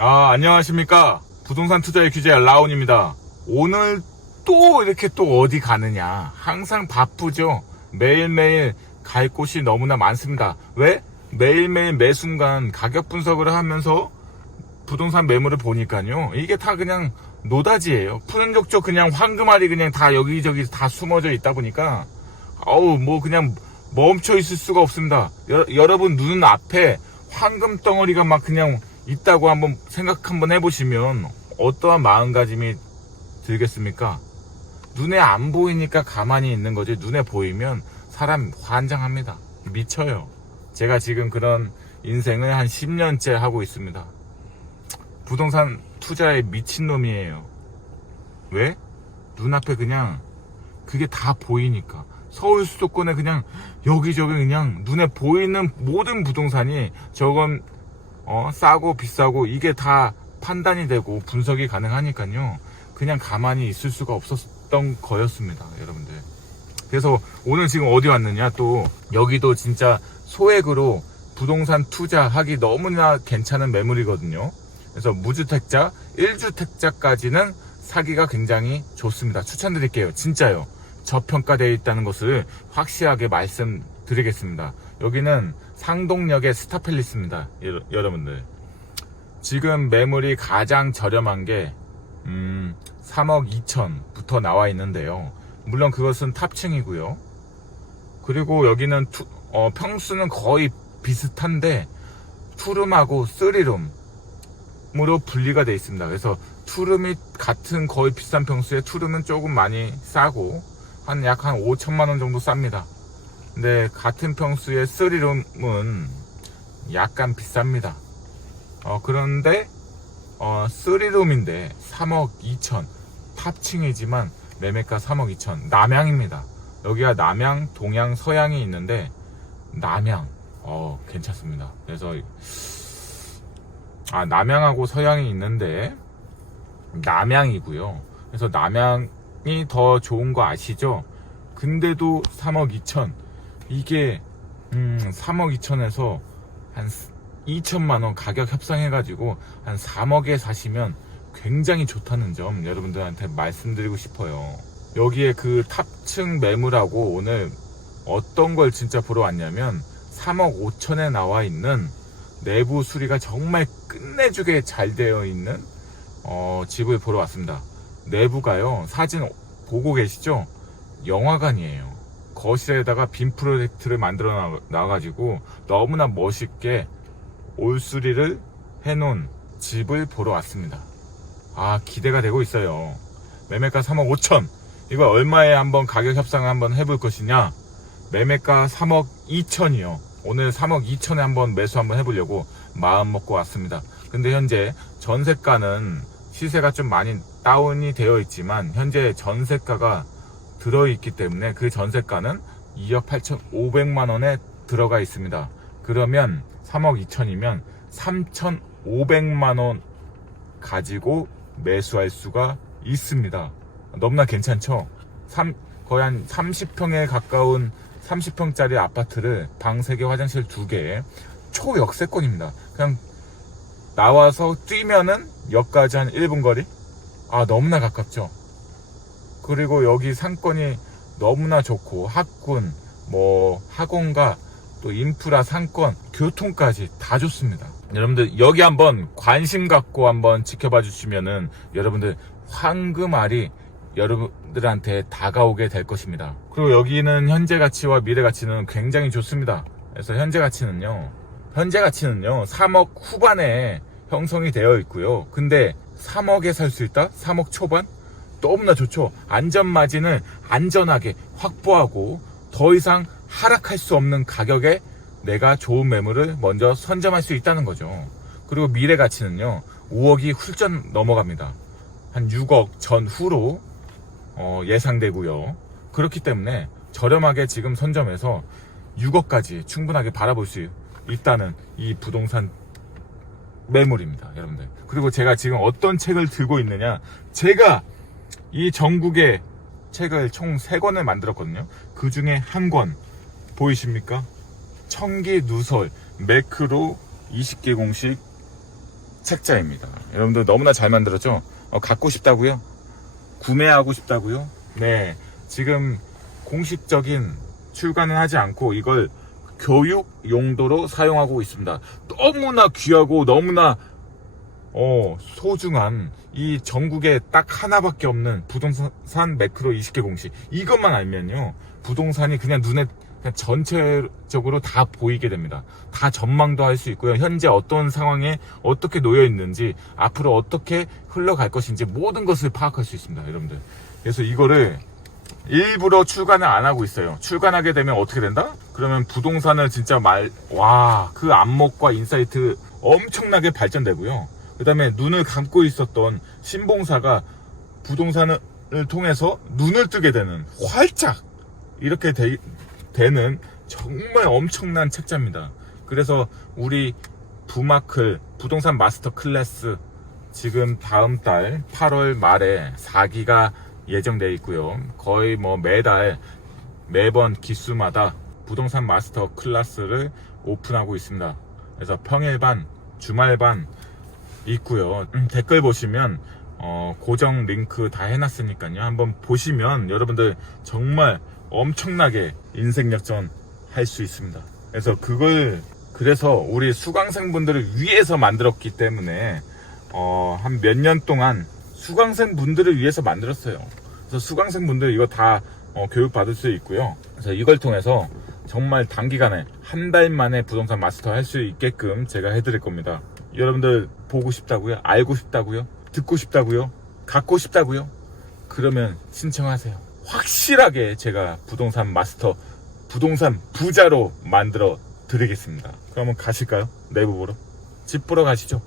아, 안녕하십니까. 부동산 투자의 규제 라온입니다. 오늘 또 이렇게 또 어디 가느냐. 항상 바쁘죠. 매일매일 갈 곳이 너무나 많습니다. 왜? 매일매일 매 순간 가격 분석을 하면서 부동산 매물을 보니까요. 이게 다 그냥 노다지예요. 푸는 족족 그냥 황금알이 그냥 다 여기저기 다 숨어져 있다 보니까 어우 뭐 그냥 멈춰 있을 수가 없습니다. 여, 여러분 눈 앞에 황금 덩어리가 막 그냥 있다고 한번 생각 한번 해보시면 어떠한 마음가짐이 들겠습니까? 눈에 안 보이니까 가만히 있는 거지 눈에 보이면 사람 환장합니다. 미쳐요. 제가 지금 그런 인생을 한 10년째 하고 있습니다. 부동산 투자에 미친놈이에요. 왜? 눈앞에 그냥 그게 다 보이니까. 서울 수도권에 그냥 여기저기 그냥 눈에 보이는 모든 부동산이 저건 어, 싸고 비싸고 이게 다 판단이 되고 분석이 가능하니까요. 그냥 가만히 있을 수가 없었던 거였습니다, 여러분들. 그래서 오늘 지금 어디 왔느냐 또 여기도 진짜 소액으로 부동산 투자하기 너무나 괜찮은 매물이거든요. 그래서 무주택자, 1주택자까지는 사기가 굉장히 좋습니다. 추천드릴게요. 진짜요. 저평가되어 있다는 것을 확실하게 말씀드리겠습니다. 여기는 상동역의 스타펠리스입니다. 여러- 여러분들. 지금 매물이 가장 저렴한 게, 음, 3억 2천부터 나와 있는데요. 물론 그것은 탑층이고요. 그리고 여기는 투- 어, 평수는 거의 비슷한데, 투룸하고 쓰리룸, 으로 분리가 되어 있습니다. 그래서 투룸이 같은 거의 비싼 평수에 투룸은 조금 많이 싸고 한 약한 5천만 원 정도 쌉니다. 근데 같은 평수의 쓰리룸은 약간 비쌉니다. 어, 그런데 어, 쓰리룸인데 3억 2천 탑층이지만 매매가 3억 2천 남양입니다. 여기가 남양, 동양, 서양이 있는데 남양 어 괜찮습니다. 그래서 아, 남양하고 서양이 있는데, 남양이고요. 그래서 남양이 더 좋은 거 아시죠? 근데도 3억 2천. 이게, 음, 3억 2천에서 한 2천만 원 가격 협상해가지고 한 3억에 사시면 굉장히 좋다는 점 여러분들한테 말씀드리고 싶어요. 여기에 그 탑층 매물하고 오늘 어떤 걸 진짜 보러 왔냐면 3억 5천에 나와 있는 내부 수리가 정말 끝내주게 잘 되어 있는 어, 집을 보러 왔습니다. 내부가요 사진 보고 계시죠? 영화관이에요. 거실에다가 빔 프로젝트를 만들어 놔가지고 너무나 멋있게 올수리를 해놓은 집을 보러 왔습니다. 아 기대가 되고 있어요. 매매가 3억 5천. 이거 얼마에 한번 가격 협상을 한번 해볼 것이냐? 매매가 3억 2천이요. 오늘 3억 2천에 한번 매수 한번 해보려고 마음 먹고 왔습니다. 근데 현재 전세가는 시세가 좀 많이 다운이 되어 있지만 현재 전세가가 들어있기 때문에 그 전세가는 2억 8천5백만 원에 들어가 있습니다. 그러면 3억 2천이면 3천5백만 원 가지고 매수할 수가 있습니다. 너무나 괜찮죠? 3, 거의 한 30평에 가까운 30평짜리 아파트를 방 3개, 화장실 2개, 초역세권입니다. 그냥 나와서 뛰면은 역까지 한 1분 거리? 아, 너무나 가깝죠? 그리고 여기 상권이 너무나 좋고, 학군, 뭐, 학원가, 또 인프라, 상권, 교통까지 다 좋습니다. 여러분들, 여기 한번 관심 갖고 한번 지켜봐 주시면은 여러분들 황금알이 여러분들한테 다가오게 될 것입니다. 그리고 여기는 현재 가치와 미래 가치는 굉장히 좋습니다. 그래서 현재 가치는요, 현재 가치는요, 3억 후반에 형성이 되어 있고요. 근데 3억에 살 수 있다? 3억 초반? 너무나 좋죠. 안전 마진을 안전하게 확보하고 더 이상 하락할 수 없는 가격에 내가 좋은 매물을 먼저 선점할 수 있다는 거죠. 그리고 미래 가치는요, 5억이 훌쩍 넘어갑니다. 한 6억 전후로 어, 예상되고요. 그렇기 때문에 저렴하게 지금 선점해서 6억까지 충분하게 바라볼 수 있다는 이 부동산 매물입니다, 여러분들. 그리고 제가 지금 어떤 책을 들고 있느냐? 제가 이 전국의 책을 총 3권을 만들었거든요. 그 중에 한 권 보이십니까? 청기 누설 매크로 20개 공식 책자입니다. 여러분들 너무나 잘 만들었죠? 어, 갖고 싶다고요? 구매하고 싶다고요? 네. 지금 공식적인 출간은 하지 않고 이걸 교육 용도로 사용하고 있습니다. 너무나 귀하고 너무나 어, 소중한 이 전국에 딱 하나밖에 없는 부동산 매크로 20개 공식. 이것만 알면요. 부동산이 그냥 눈에 그냥 전체적으로 다 보이게 됩니다. 다 전망도 할 수 있고요. 현재 어떤 상황에 어떻게 놓여 있는지, 앞으로 어떻게 흘러갈 것인지 모든 것을 파악할 수 있습니다. 여러분들. 그래서 이거를 일부러 출간을 안 하고 있어요. 출간하게 되면 어떻게 된다? 그러면 부동산을 진짜 말, 와, 그 안목과 인사이트 엄청나게 발전되고요. 그 다음에 눈을 감고 있었던 신봉사가 부동산을 통해서 눈을 뜨게 되는 활짝 이렇게 되, 되는 정말 엄청난 책자입니다. 그래서 우리 부마클 부동산 마스터 클래스 지금 다음 달 8월 말에 4기가 예정되어 있고요. 거의 뭐 매달 매번 기수마다 부동산 마스터 클래스를 오픈하고 있습니다. 그래서 평일 반, 주말 반 있고요. 음, 댓글 보시면 어, 고정 링크 다 해놨으니까요. 한번 보시면 여러분들 정말 엄청나게 인생 역전 할 수 있습니다. 그래서 그걸 그래서 우리 수강생분들을 위해서 만들었기 때문에 어, 한 몇 년 동안 수강생분들을 위해서 만들었어요. 그래서 수강생분들 이거 다 어, 교육 받을 수 있고요. 그래서 이걸 통해서 정말 단기간에 한 달 만에 부동산 마스터 할 수 있게끔 제가 해드릴 겁니다. 여러분들 보고 싶다고요? 알고 싶다고요? 듣고 싶다고요? 갖고 싶다고요? 그러면 신청하세요. 확실하게 제가 부동산 마스터, 부동산 부자로 만들어 드리겠습니다. 그러면 가실까요? 내부 보러? 집 보러 가시죠.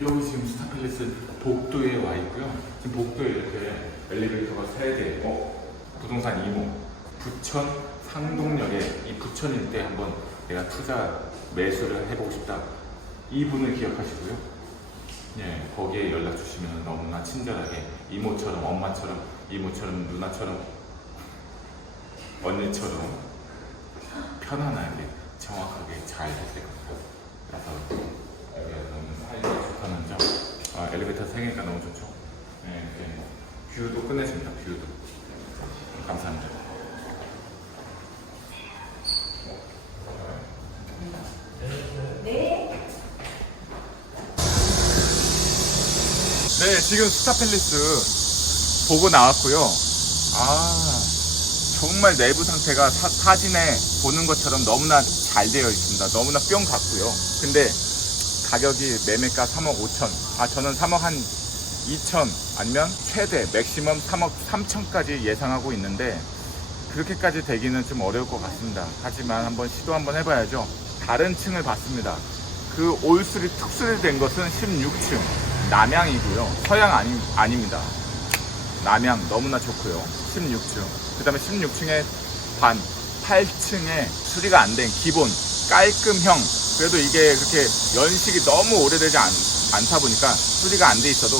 여기 지금 스타필리스 복도에 와 있고요. 지금 복도에 이렇게 엘리베이터가 세 대, 어? 부동산 2호, 부천 상동역에 이 부천 일대 한번 내가 투자 매수를 해보고 싶다. 이분을 기억하시고요. 예, 거기에 연락 주시면 너무나 친절하게 이모처럼 엄마처럼 이모처럼 누나처럼 언니처럼 편안하게 정확하게 잘 해드릴 겁니다. 그래서 여기 너무 사이가 좋다는 점. 아, 엘리베이터 생기니까 너무 좋죠. 네, 이렇게 뷰도 끝내줍니다. 뷰도. 감사합니다. 네, 지금 스타팰리스 보고 나왔고요. 아, 정말 내부 상태가 사, 사진에 보는 것처럼 너무나 잘 되어 있습니다. 너무나 뿅 같고요. 근데 가격이 매매가 3억 5천. 아, 저는 3억 한 2천 아니면 최대 맥시멈 3억 3천까지 예상하고 있는데 그렇게까지 되기는 좀 어려울 것 같습니다. 하지만 한번 시도 한번 해봐야죠. 다른 층을 봤습니다. 그 올수리 특수리 된 것은 16층 남양이고요. 서양 아니, 아닙니다. 남양 너무나 좋고요. 16층. 그 다음에 16층에 반 8층에 수리가 안 된 기본 깔끔형. 그래도 이게 그렇게 연식이 너무 오래되지 않, 않다 보니까 수리가 안 돼 있어도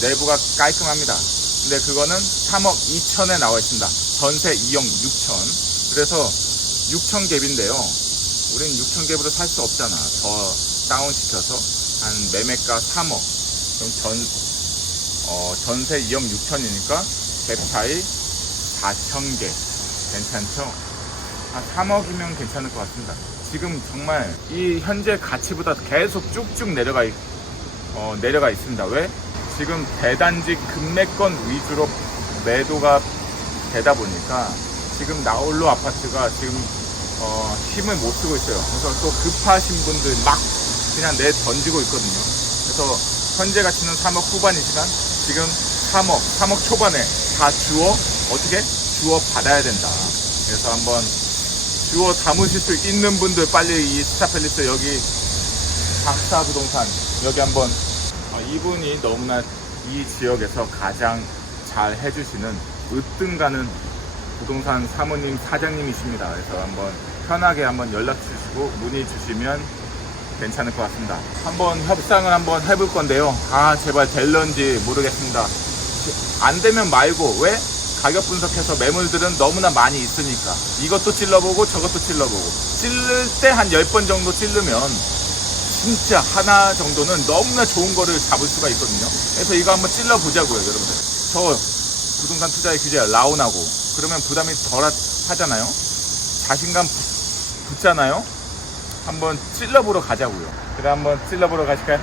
내부가 깔끔합니다. 근데 그거는 3억 2천에 나와 있습니다. 전세 2억 6천. 그래서 6천 갭인데요. 우린 6천 갭으로 살 수 없잖아. 더 다운 시켜서 한 매매가 3억. 그럼 전, 어, 전세 2억 6천이니까 갭 차이 4천 개. 괜찮죠? 한 3억이면 괜찮을 것 같습니다. 지금 정말 이 현재 가치보다 계속 쭉쭉 내려가, 있, 어, 내려가 있습니다. 왜? 지금 대단지 금매권 위주로 매도가 되다 보니까 지금 나홀로 아파트가 지금 어, 힘을 못 쓰고 있어요. 그래서 또 급하신 분들 막 그냥 내 던지고 있거든요. 그래서 현재 가치는 3억 후반이지만 지금 3억, 3억 초반에 다 주어 어떻게 주어 받아야 된다. 그래서 한번 주어 담으실 수 있는 분들 빨리 이 스타펠리스 여기 박사 부동산 여기 한번 어, 이분이 너무나 이 지역에서 가장 잘 해주시는 으뜸 가는 부동산 사모님 사장님이십니다. 그래서 한번 편하게 한번 연락 주시고 문의 주시면 괜찮을 것 같습니다. 한번 협상을 한번 해볼 건데요. 아 제발 될런지 모르겠습니다. 안 되면 말고 왜? 가격 분석해서 매물들은 너무나 많이 있으니까 이것도 찔러보고 저것도 찔러보고 찔를 때한 10번 정도 찔르면 진짜 하나 정도는 너무나 좋은 거를 잡을 수가 있거든요. 그래서 이거 한번 찔러 보자고요, 여러분들. 저 부동산 투자의 규제 라온하고 그러면 부담이 덜 하잖아요. 자신감 붙- 붙잖아요. 한번 찔러보러 가자고요. 그래 한번 찔러보러 가실까요?